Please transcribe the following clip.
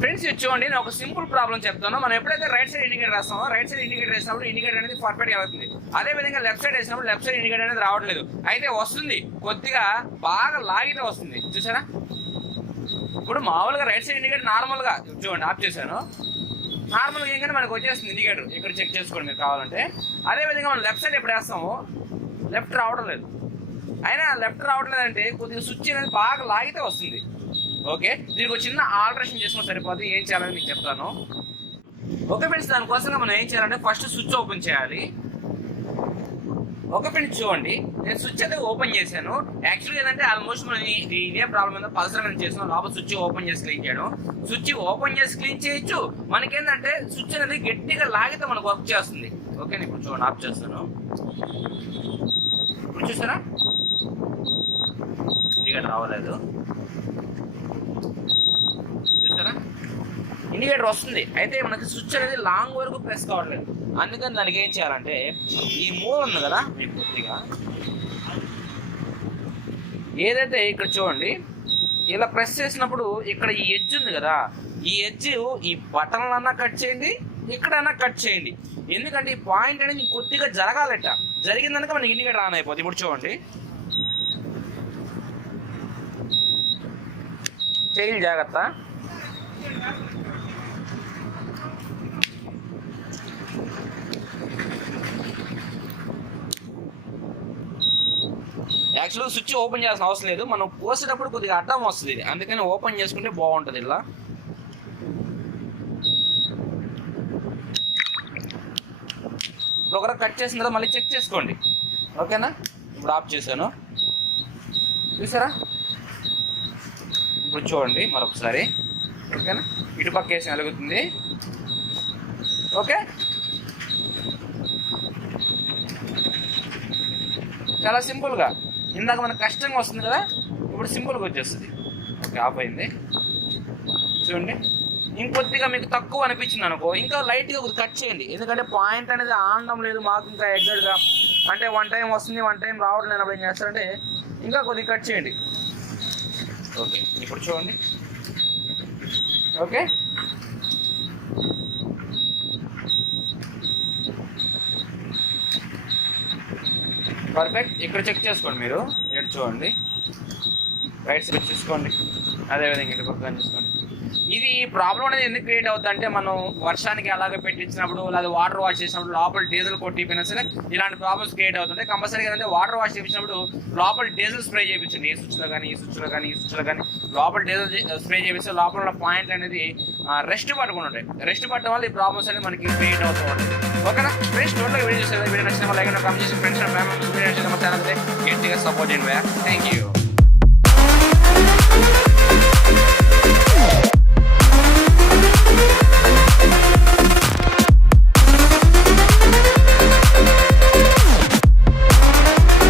Friends చూడండి, నేను ఒక సింపుల్ ప్రాబ్లం చెప్తాను. మనం ఎప్పుడైతే రైట్ సైడ్ ఇండికేటర్ వేస్తామో రైట్ సైడ్ ఇండికేటర్ వేసినప్పుడు ఇండికేటర్ అనేది పర్ఫెక్ట్గా అవుతుంది. అదే విధంగా లెఫ్ట్ సైడ్ వేసినప్పుడు లెఫ్ట్ సైడ్ ఇండికేటర్ అనేది రావట్లేదు. అయితే వస్తుంది, కొద్దిగా బాగా లాగితే వస్తుంది. చూసారా, ఇప్పుడు మామూలుగా రైట్ సైడ్ ఇండికేటర్ నార్మల్గా చూడండి ఆఫ్ చేశాను. నార్మల్గా ఏంటంటే మనకు వచ్చేస్తుంది ఇండికేటర్, ఇక్కడ చెక్ చేసుకోండి మీరు కావాలంటే. అదేవిధంగా మనం లెఫ్ట్ సైడ్ ఎప్పుడు వేస్తామో లెఫ్ట్ రావడం లేదు. అయినా లెఫ్ట్ రావట్లేదంటే కొద్దిగా స్విచ్ అనేది బాగా లాగితే వస్తుంది. ఓకే, దీనికి ఒక చిన్న ఆల్టరేషన్ చేసుకుని సరిపోతుంది. ఏం చేయాలని మీకు చెప్తాను. ఓకే ఫ్రెండ్స్, దానికోసంగా మనం ఏం చేయాలంటే ఫస్ట్ స్విచ్ ఓపెన్ చేయాలి. ఓకే ఫ్రెండ్స్ చూడండి, నేను స్విచ్ అయితే ఓపెన్ చేశాను. యాక్చువల్గా ఏంటంటే ఆల్మోస్ట్ మనం ఇదే ప్రాబ్లం ఏదో పల్సర్ అనేది చేసాం. లోపల స్విచ్ ఓపెన్ చేసి క్లీన్ చేయడం, స్విచ్ ఓపెన్ చేసి క్లీన్ చేయొచ్చు. మనకేంటంటే స్విచ్ అనేది గట్టిగా లాగితే మనకు వర్క్ చేస్తుంది. ఓకే, ఇప్పుడు చూడండి ఆఫ్ చేస్తాను. ఇప్పుడు చూసారా ఇండికేటర్ రావలేదు. చూసారా ఇండికేటర్ వస్తుంది, అయితే మనకి స్విచ్ అనేది లాంగ్ వరకు ప్రెస్ కావట్లేదు. అందుకని దానికి ఏం చేయాలంటే ఈ మూల ఉంది కదా మీకు కొద్దిగా ఏదైతే ఇక్కడ చూడండి ఇలా ప్రెస్ చేసినప్పుడు ఇక్కడ ఈ ఎడ్జ్ ఉంది కదా, ఈ ఎడ్జ్ ఈ బటన్లన్నా కట్ చేయండి, ఇక్కడన్నా కట్ చేయండి. ఎందుకంటే ఈ పాయింట్ అనేది కొద్దిగా జరగాలట. జరిగిందనుక మనకి ఇండికేటర్ ఆన్ అయిపోతుంది. ఇప్పుడు చూడండి, చేయండి జాగ్రత్త. యాక్చువల్గా స్విచ్ ఓపెన్ చేయాల్సిన అవసరం లేదు, మనం పోసేటప్పుడు కొద్దిగా అడ్డం వస్తుంది. అందుకని ఓపెన్ చేసుకుంటే బాగుంటుంది. ఇలా ఒకరు కట్ చేసిన తర్వాత మళ్ళీ చెక్ చేసుకోండి. ఓకేనా, ఇప్పుడు ఆఫ్ చేశాను. చూసారా, ఇప్పుడు చూడండి మరొకసారి. ఓకేనా, ఇటుపక్క వేసి వెలుగుతుంది. ఓకే, చాలా సింపుల్గా. ఇందాక మనకు కష్టంగా వస్తుంది కదా, ఇప్పుడు సింపుల్గా వచ్చేస్తుంది. ఓకే, ఆఫ్ అయింది. చూడండి, ఇంకొద్దిగా మీకు తక్కువ అనిపించింది అనుకో ఇంకా లైట్గా కట్ చేయండి. ఎందుకంటే పాయింట్ అనేది ఆనడం లేదు మాకు ఇంకా ఎగ్జాక్ట్గా. అంటే వన్ టైం వస్తుంది వన్ టైం రావట్లేదు అప్పుడు ఏం చేస్తారంటే ఇంకా కొద్దిగా కట్ చేయండి. ఓకే, ఇప్పుడు చూడండి. Okay, perfect. ఇక్కడ చెక్ చేసుకోండి మీరు. ఇక్కడ చూడండి, రైట్ సైడ్ చూసుకోండి. అదేవిధంగా ఇటు పక్కన చూసుకోండి. ఇది ప్రాబ్లం అనేది ఎందుకు క్రియేట్ అవుతుంది అంటే మనం వర్షానికి అలాగే పెట్టించినప్పుడు లేదా వాటర్ వాష్ చేసినప్పుడు లోపల డీజిల్ కొట్టిపోయినా సరే ఇలాంటి ప్రాబ్లమ్స్ క్రియేట్ అవుతుంటాయి. కంపల్సరీగా ఏంటంటే వాటర్ వాష్ చేయించినప్పుడు లోపల డీజిల్ స్ప్రే చేయించండి. ఈ స్విచ్లో కానీ ఈ స్విచ్లో కానీ ఈ స్విచ్లో కానీ లోపల డీజిల్ స్ప్రే చేపిస్తే లోపల ఉన్న పాయింట్ అనేది రెస్ట్ పట్టుకుని ఉంటాయి. రెస్ట్ పట్టడం వల్ల ఈ ప్రాబ్లమ్స్ అనేది మనకి క్రియేట్ అవుతూ ఉంటాయి. ఓకేనా ఫ్రెండ్స్, టోటల్గా వీడియో చూస్తే వీడియో నచ్చిన లైక్ కామెంట్ చేసి ఫ్రెండ్స్ ఫ్యామిలీ ఛానల్ గట్టిగా సపోర్ట్ చేయండి. Thank you.